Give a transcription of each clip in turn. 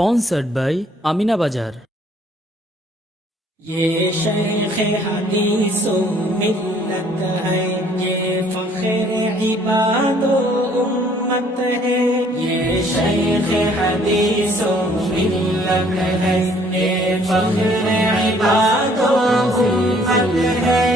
sponsored by Amina Bazar. یہ شیخ حدیث و ملت ہے، یہ فخر عباد و امت ہے. یہ شیخ حدیث و ملت ہے، یہ فخر عباد و امت ہے.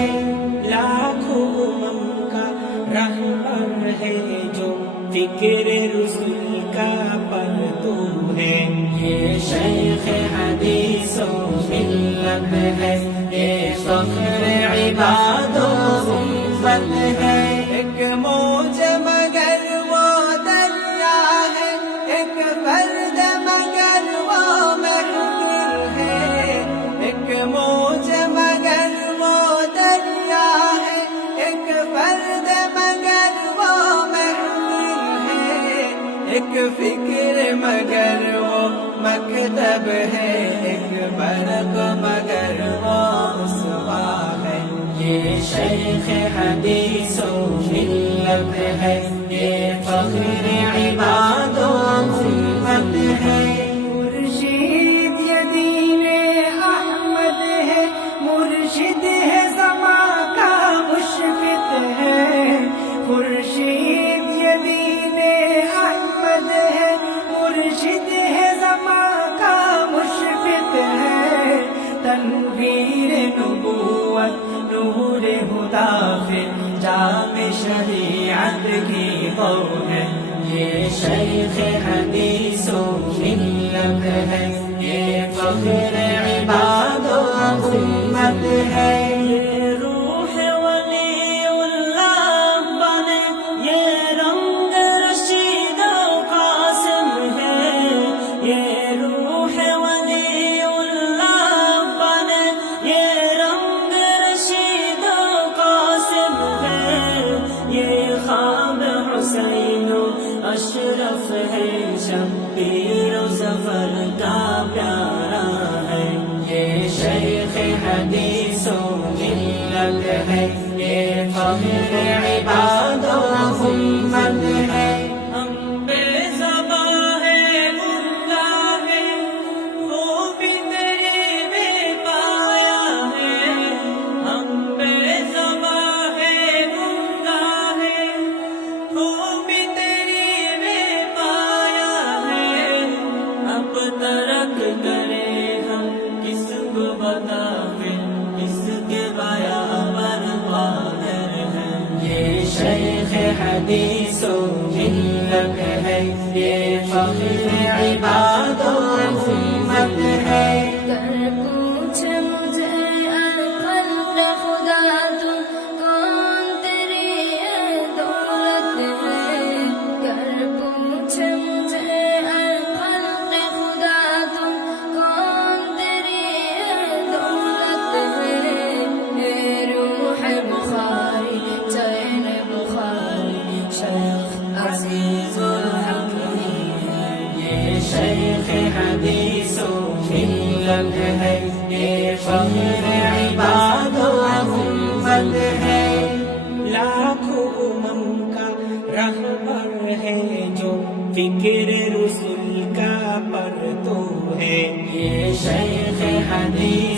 لاکھوں امم کا رہبر ہے جو فکر رسول کا پرتو ہے. یہ شیخ حدیث و ملت ہے، یہ فخر عباد و امت ہے. ایک موج مگر وہ دریا ہے، ایک فرد مگر وہ محفل ہے. ایک موج مگر وہ دریا ہے، ایک فرد مگر وہ محفل ہے. ایک فکر مگر وہ مکتب ہے، ایک برق مگر وہ اسوا ہے. یہ شیخ حدیث و ملت ہے، یہ فخر عباد و امت ہے. مرشد یہ دین احمد ہے، مرشد ہے زمان کا مشفق ہے. مرشد یہ دین احمد ہے، مرشد ہے زمان کا مشفق ہے. تنویر نبوت نور ہدا پھر جام شریعت کی ضوء ہے. یہ شیخ حدیث و ملت ہے، یہ فخر عباد و امت ہے. یہ روح ولی اللہ بنے، یہ رنگ رشید و قاسم ہے. یہ روح ولی اللہ بنے، یہ رنگ رشید و قاسم ہے. یہ خواب حسین و اشرف ہے، شبیر و ظفر کا پیارا ہے. یہ شیخ حدیث و ملت ہے، یہ فخر عباد و امت ہے. ہم بے زباں ہیں، گنگاہ ہیں، خوبی تیری بے پایا ہے. ہم بے زباں ہیں، گنگاہ ہیں، خوبی تیری بے پایا ہے. اب ترک کرے ہم کس کو بتا، پھر کس کے بایا پر قادر ہے. یہ شیخ حدیث و ملت ہے، یہ فخر عباد و امت ہے. گر پوچھ مجھے الخلق خدا تو کون تیری دولت ہے. گر پوچھ مجھے الخلق خدا تو کون تیری دولت ہے. اے روح بخاری چین بخاری شیخ عزیز الحکیم ہے. یہ شیخ حدیث و ملت ہے، یہ فخر عباد و امت ہے. لاکھوں امم کا رہبر ہے جو فکر رسول کا پرتو ہے. یہ شیخ حدیث